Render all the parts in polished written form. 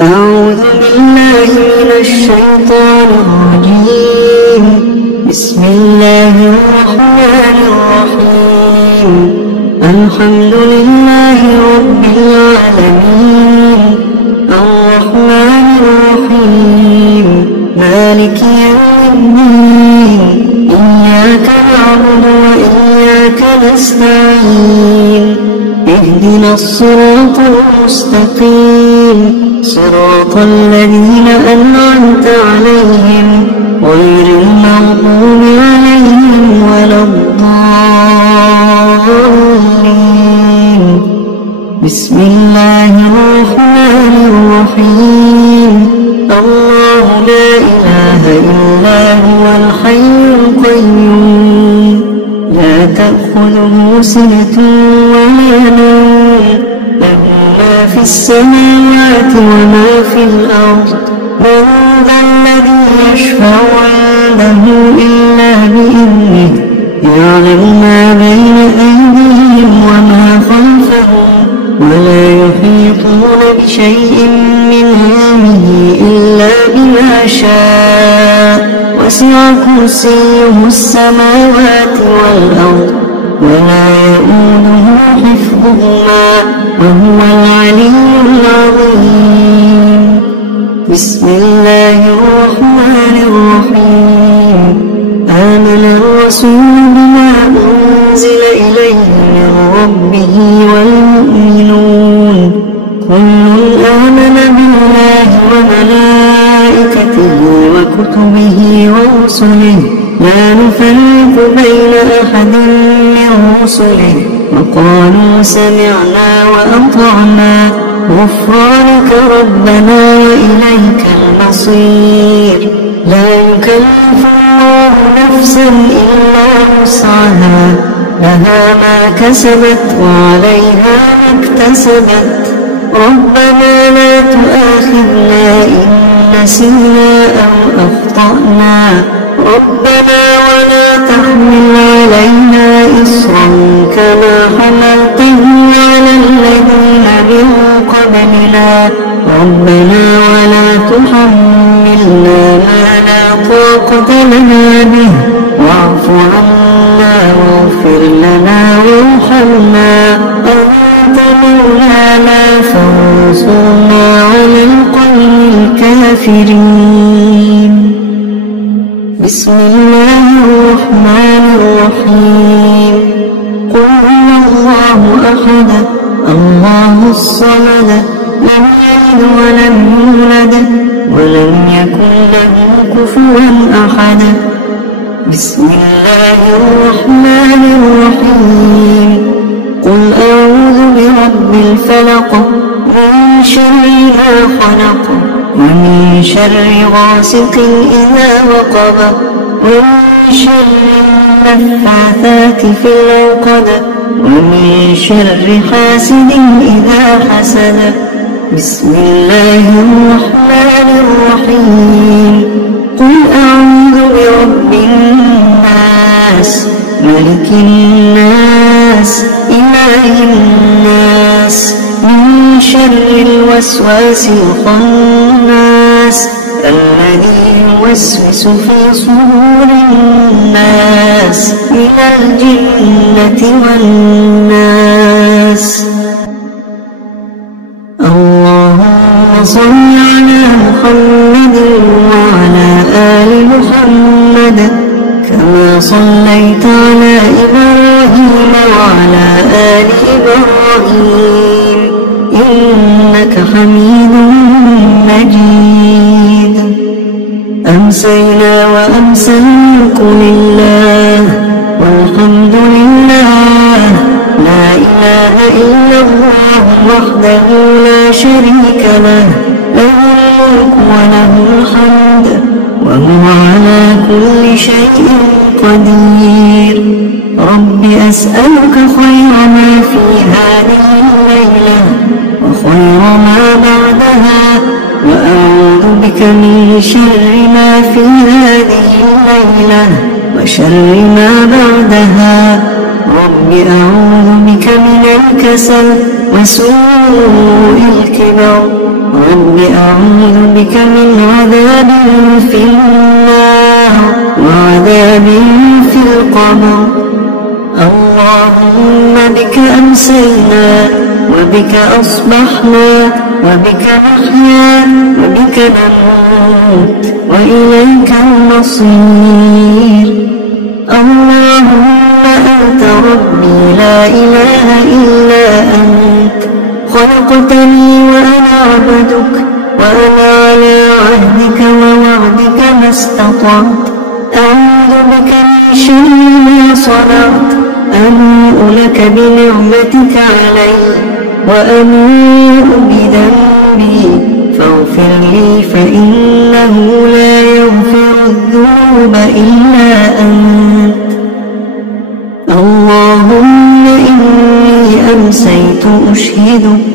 أعوذ بالله من الشيطان الرجيم. بسم الله الرحمن الرحيم. الحمد لله رب العالمين، الرحمن الرحيم، مالك يوم الدين. إياك نعبد وإياك نستعين. اهدنا الصراط المستقيم، صراط الذين أنعمت عليهم غير المغضوب عليهم ولا الضالين. بسم الله الرحمن الرحيم. الله لا إله إلا هو الحي القيوم، لا تأخذه سنة ولا نوم، له ما في السماوات وما في الأرض. من ذا الذي يشفع عنده إلا بإذنه، يعلم ما بين أيديهم وما خلفهم، ولا يحيطون بشيء من علمه إلا بما شاء. وسع كرسيه السماوات والأرض، ولا يؤوده حفظهما، وهو العلي العظيم. بسم الله الرحمن الرحيم. آمن الرسول بما أنزل إليه من ربه والمؤمنون كل آمن بالله وملائكته وكتبه ورسله، لا نفرق بين أحد من رسله، وقالوا سمعنا وأطعنا غفرانك ربنا وإليك المصير. لا يكلف الله نفسا إلا وسعها، لها ما كسبت وعليها ما اكتسبت. ربنا لا تؤاخذنا إن نسينا أو أخطأنا، ربنا ولا تحمل علينا إصرا كما حملته على الذين من قبلنا، ربنا ولا تحملنا ما لا طاقة لنا به، واعف عنا واغفر لنا وارحمنا، أنت مولانا فانصرنا على القوم الكافرين. بسم الله الرحمن الرحيم. قل هو الله أحد، الله الصمد، لم يلد ولم يولد ولم يكن له كفوا أحد. بسم الله الرحمن الرحيم. قل أعوذ برب الفلق، من شر ما خلق، ومن شر غاسق إذا وقب، ومن شر النفاثات في العقد، ومن شر حاسد إذا حسد. بسم الله الرحمن الرحيم. قل أعوذ برب الناس، ملك الناس، إله الناس، من شر الوسواس الخناس، الذي يوسوس في صدور الناس من الجنة والناس. اللهم صل على محمد وعلى آل محمد، كما صليت على إبراهيم وعلى آل إبراهيم إنك حميد مجيد. أمسينا وأمسى الملك لله، والحمد لله، لا إله إلا الله وحده لا شريك له، له الملك وله الحمد وهو على كل شيء قدير. رب أسألك خير ما في هذه الليلة وخير ما بعدها، وأعوذ بك من شر ما في هذه الليلة وشر ما بعدها. رب أعوذ بك من الكسل وسوء الكبر رب أعوذ بك من عذاب في النار وعذاب في القبر. اللهم بك أمسينا وبك أصبحنا وبك نحيا وبك نموت وإليك المصير. اللهم أنت ربي لا إله إلا أنت، خلقتني وأنا عبدك، وأنا على عهدك ووعدك ما استطعت. أعوذ بك من شر ما صنعت، أبوء لك بنعمتك علي وأبوء بذنبي فاغفر لي فإنه لا يغفر الذنوب إلا أنت. اللهم إني أمسيت أشهدك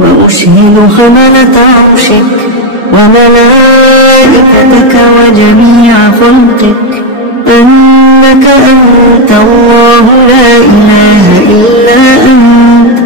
وأشهد حملة عرشك وملائكتك وجميع خلقك أنك أنت الله لا إله إلا أنت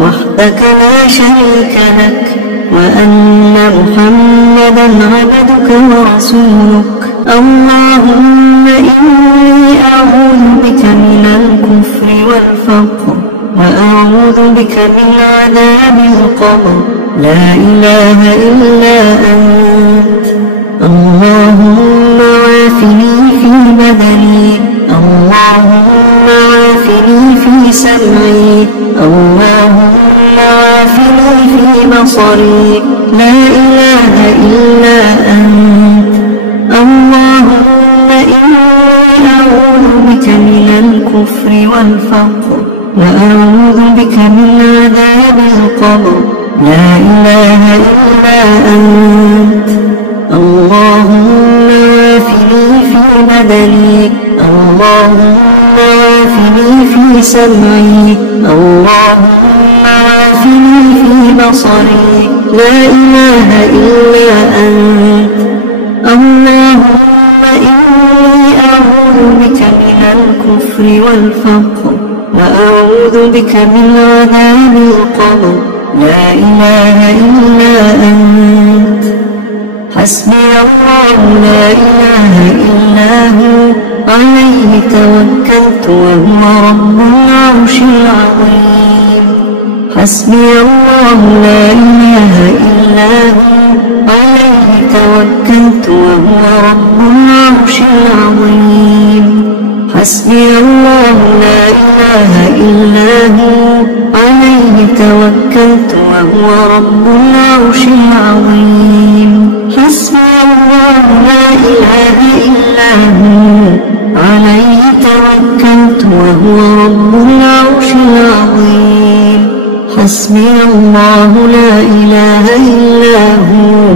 وحدك لا شريك لك، وأن محمدا عبدك ورسولك. اللهم إني أعوذ بك من الكفر والفقر، وأعوذ بك من عذاب القبر، لا إله إلا أنت. اللهم عافني في بدني، اللهم عافني في سمعي، اللهم عافني في بصري، لا إله إلا أنت. اللهم إني أعوذ بك من الكفر والفقر، وأعوذ بك من عذاب القبر، لا إله إلا أنت. اللهم عافني في بدني، اللهم عافني في سمعي، اللهم عافني في بصري، لا إله إلا أنت. اللهم إني أعوذ بك من الكفر والفقر، وأعوذ بك من عذاب القبر، لا إله إلا أنت. حسبي الله لا إله إلا هو، عليه توكلت وهو رب العرش العظيم. حسبي الله لا إله إلا هو، عليه توكلت وهو رب العرش العظيم. حسبي الله لا إله إلا هو، عليه توكلت وهو رب العرش العظيم. حسبي الله لا إله إلا هو، عليه توكلت وهو رب العرش العظيم. حسبي الله لا إله إلا هو،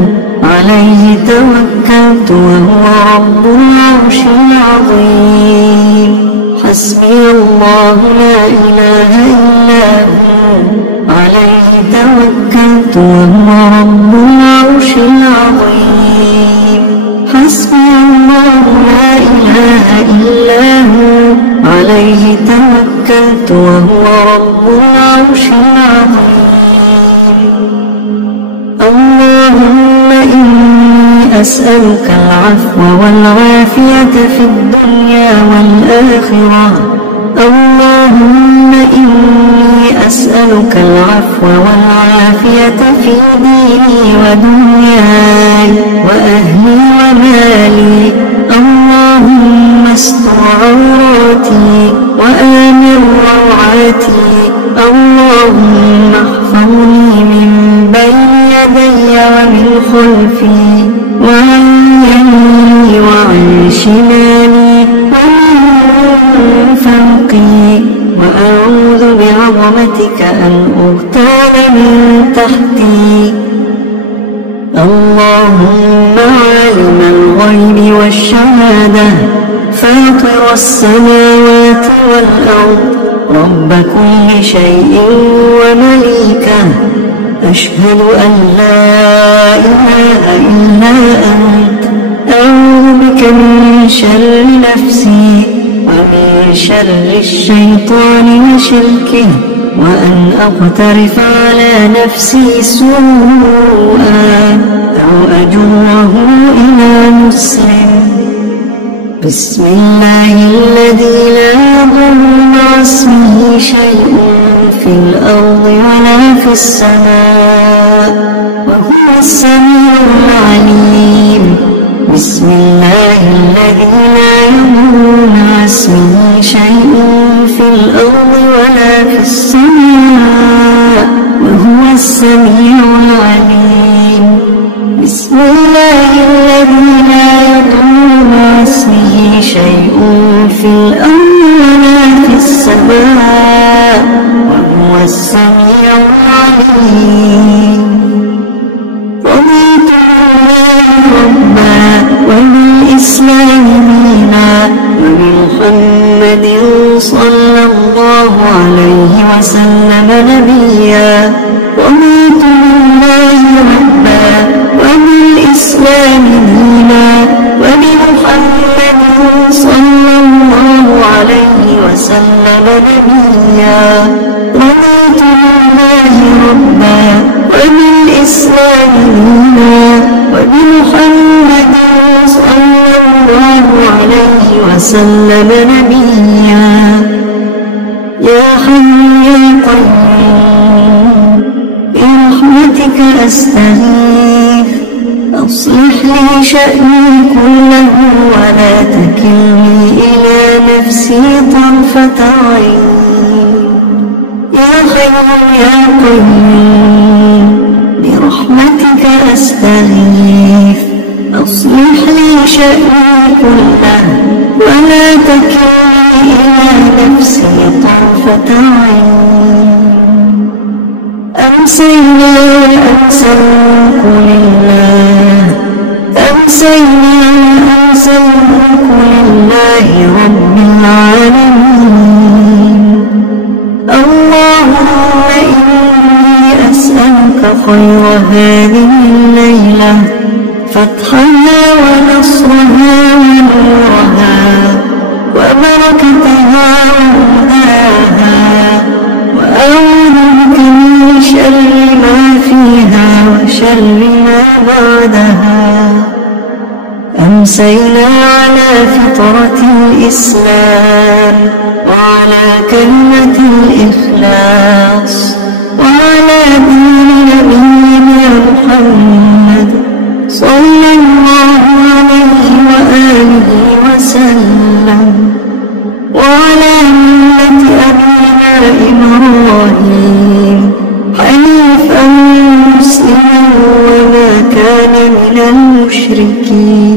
عليه توكلت وهو رب العرش العظيم. حسبي الله لا إله إلا هو، عليه توكلت وهو رب العرش العظيم. حسبي الله لا إله إلا هو، عليه توكلت وهو رب العرش العظيم. اللهم إني أسألك العفو والعافية في الدنيا والآخرة. اللهم إني أسألك العفو والعافية في ديني ودنياي وأهلي ومالي. اللهم استر عوراتي وآمن روعاتي. اللهم احفظني من بين يدي ومن خلفي وعن يميني وعن شمالي ومن فوقي، وأعوذ بعظمتك أن أغتال من تحتي. اللهم عالم الغيب والشهادة، فاطر السماوات والأرض، رب كل شيء ومليكه، أشهد أن لا إله إلا أنت. أعوذ بك من شر نفسي ومن شر الشيطان وشركه وأن أقترف على نفسي سوءا أو أجره إلى مسلم. بسم الله الذي لا يضر مع اسمه شيء في الأرض ولا في السماء وهو السميع العليم. بسم الله الذي لا يضر مع اسمه شيء في الأرض ولا في السماء وهو السميع العليم. بسم الله الذي لا يضر مع اسمه شيء في الأرض ولا في السماء وهو السميع العليم. رضيت بالله ربا وبالإسلام دينا وبمحمد صلى الله عليه وسلم نبيا. رضيت بالله ربا وبالإسلام دينا وبمحمد صلى الله عليه وسلم نبيا. رضيت بالله ربا وبالإسلام دينا وبمحمد صلى الله عليه وسلم نبيا. يا حي يا قيوم برحمتك أستغيث أصلح لي شأني كله ولا تكلني إلى نفسي طرفة عين. يا حي يا قيوم برحمتك أستغيث أصلح لي شأني كله ولا تكلني إلى نفسي طرفة عين. أمسينا وأمسى الملك لله أمسينا وأمسى الملك لله رب العالمين. اللهم إني أسألك خير هذه الليلة فتحها ونصرها ونورها وبركتها وهداها وأعوذ بك من شر ما فيها وشر ما بعدها. أمسينا على فطرة الإسلام وعلى كلمة الإخلاص وعلى دين نبينا محمد صلى الله عليه وآله وسلم وعلى ملة أبينا إبراهيم حنيفا مسلما وما كان من المشركين.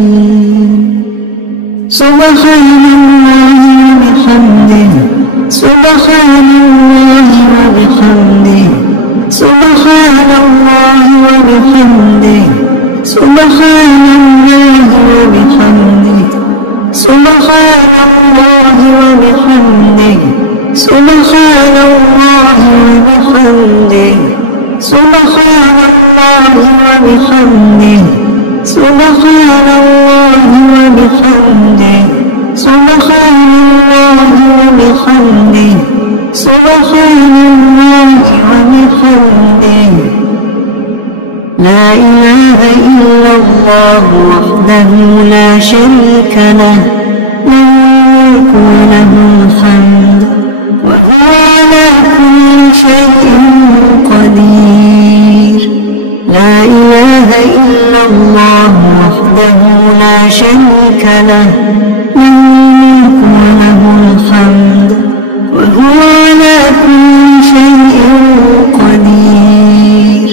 سبحان الله وبحمده سبحان الله وبحمده سبحان الله وبحمده سبحان الله وبحمده سبحان الله وبحمده سبحان الله وبحمده سبحان الله وبحمده سبحان الله وبحمده سبحان الله وبحمده سبحان الله وبحمده. لا إله إلا الله وحده لا شريك له له الملك وله الحمد وهو على كل شيء قدير. لا إله إلا الله وحده لا شريك له له الملك وله الحمد وهو على كل شيء قدير.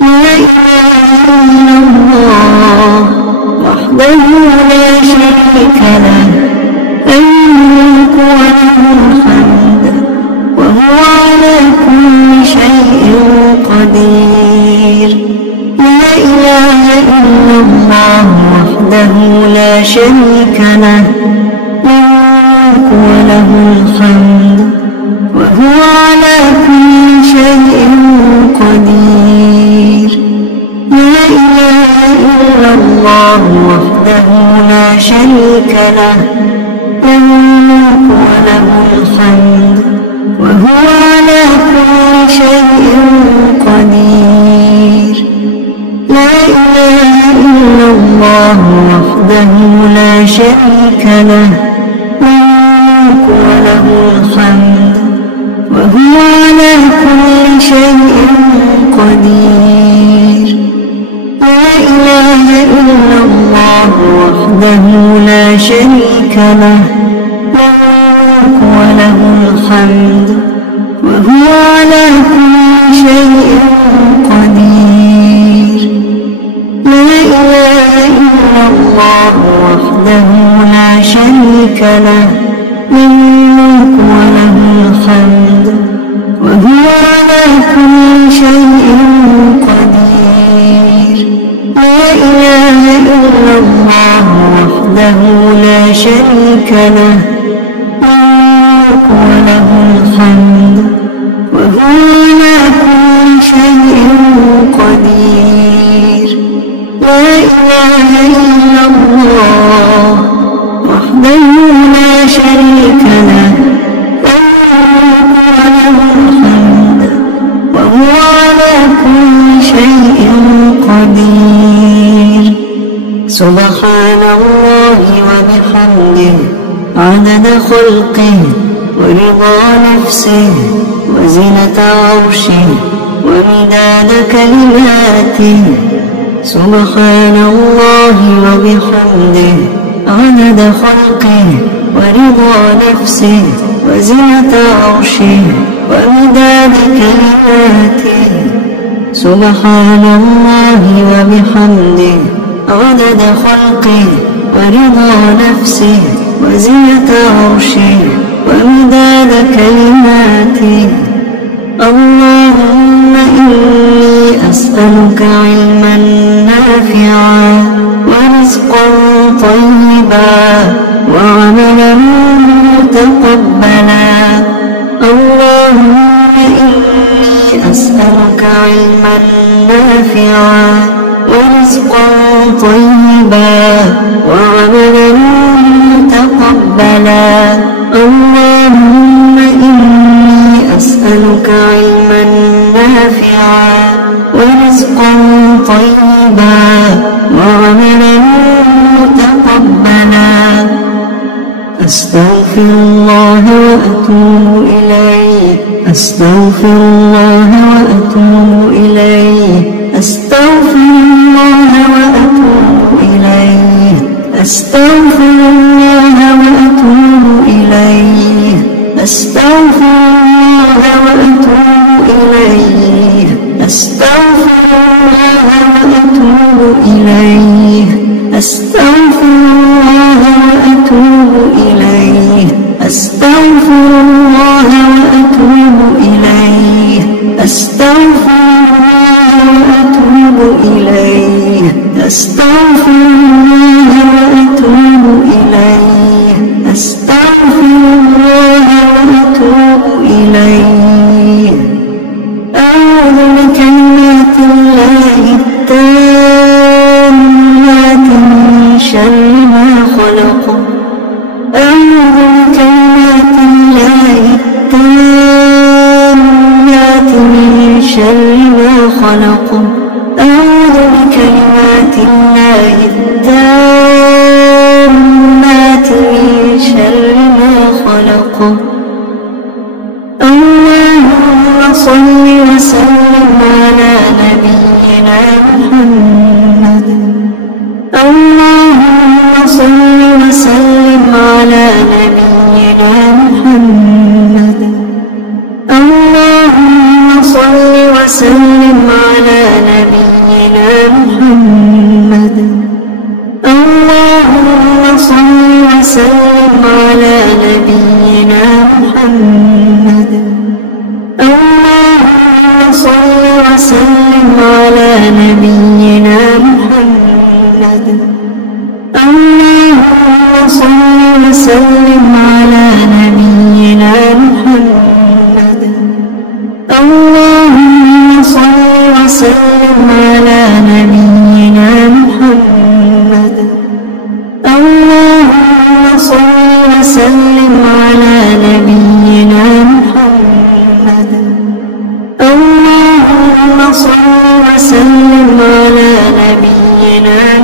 لا إله إلا الله وحده لا شريك له له الملك وله الحمد وهو على كل شيء قدير. لا إله إلا الله وحده لا شريك له له الملك وله الحمد وهو على كل شيء قدير. لا إله إلا الله وحده لا شريك له له الملك وله الحمد وهو على كل شيء قدير. لا إله إلا الله وحده لا شريك له، له الملك وله الحمد وهو على كل شيء قدير. لا إله إلا الله وحده لا شريك له، له الملك وله الحمد وهو على كل شيء قدير. لا إله إلا الله وحده لا شريك له، له الملك وله الحمد وهو على كل شيء قدير. لا إله إلا الله وحده لا شريك له، له الملك وله الحمد وهو على كل شيء قدير. لا إله إلا الله وحده لا شريك له، له الملك وله الحمد وهو على كل شيء قدير. سبحان الله وبحمده عدد خلقه ورضا نفسه وزنة عرشه ومداد كلماته. سبحان الله وبحمده عدد خلقه ورضا نفسه وزنة عرشه ومداد كلماته. سبحان الله وبحمده عدد خلقه ورضا نفسه وزنة عرشه ومداد كلماته. اللهم إني أسألك علما نافعا ورزقا طيبا وعملا متقبلا. اللهم إني أسألك علما نافعا ورزقا طيبا وعملا متقبلا. اللهم إني أسألك علما نافعا ورزقا طيبا وعملا متقبلا. أستغفر الله وأتوب إليه، أستغفر الله وأتوب إليه، أستغفر الله وأتوب إليه، أستغفر الله وأتوب إليه، أستغفر الله وأتوب إليه، أستغفر الله وأتوب إليه، أستغفر الله وأتوب إليه، أستغفر الله وأتوب إليه، أستغفر الله وأتوب إليه، أستغفر الله وأتوب إليه، أستغفر الله وأتوب إليه. أعوذ بكلمات الله التامات من شر ما خلق. أعوذ بكلمات الله التامات من شر ما خلق. أعوذ بكلمات الله التامات من شر ما خلق. اللهم صل وسلم على نبينا محمد. اللهم صل وسلم على نبينا محمد. اللهم صل وسلم على نبينا محمد. اللهم صل وسلم على نبينا محمد. اللهم صل وسلم على نبينا نبينا